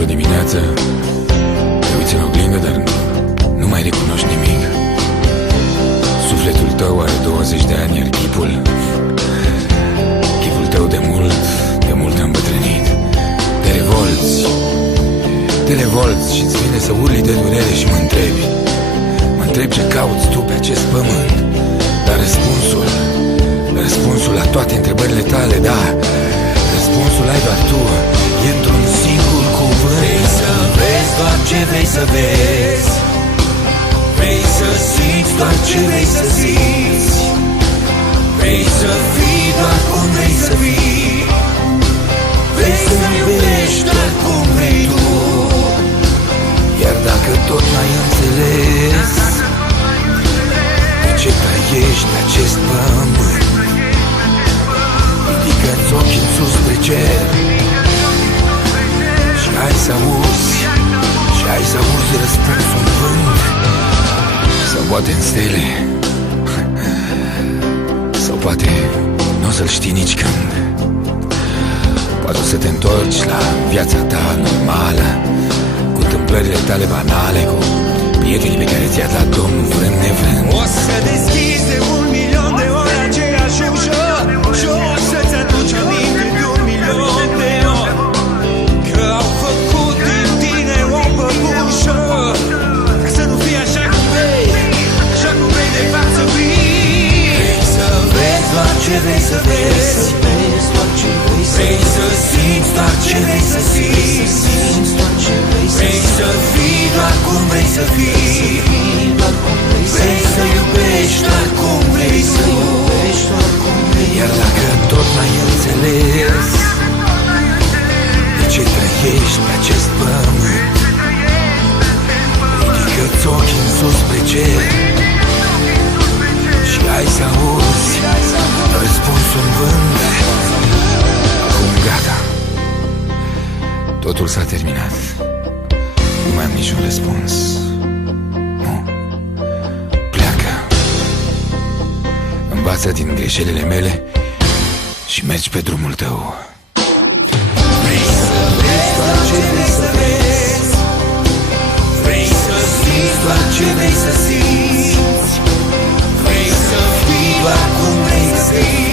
într-o dimineață, te uiți în oglindă, dar nu mai recunoști nimic. Sufletul tău are 20 de ani, iar chipul tău de mult a îmbătrânit. Te revolți și-ți vine să urli de durere și mă întrebi ce cauți tu pe acest pământ. Dar răspunsul la toate întrebările tale, da, răspunsul ai doar tu, e într-un singur cuvânt. Vrei să vezi doar ce vrei să vezi, vrei să simți doar ce vrei să simți, vrei să fii doar cum vrei să fii, vrei să iubești doar cum vrei tu. Iar dacă tot n-ai înțeles de ce trăiești pe acest pământ, ridică-ți ochii în sus spre cer și hai să auzi răspunsul în vânt, sau poate în stele, sau poate n-o să-l știi nici când. Poate o să te întorci la viața ta normală, cu întâmplările tale banale, cu prietenii pe care ți-a dat Domnul vrând nevrând. O să deschizi de 1.000.000 de ori aceeași ușă și o să-ți aduci aminte de 1.000.000 de ori că au făcut din tine o păpușă, ca să nu fii așa cum vrei, așa cum vrei de fapt să fii. Vrei să vezi doar ce vrei să vezi, vrei să simți doar ce vrei să simți, vrei să fii doar cum vrei să fii, vrei să iubești doar cum vrei să iubești. Iar dacă tot n-ai înțeles de ce trăiești pe acest pământ, ridică-ți ochii în sus spre cer și hai să auzi răspunsul în vânt. Acum gata, totul s-a terminat, nu mai am niciun răspuns. Nu, pleacă, învață din greșelile mele și mergi pe drumul tău. Vrei să vezi doar ce vrei să vezi, vrei să simți doar ce vrei să simți, vrei să fii doar cum vrei să fii,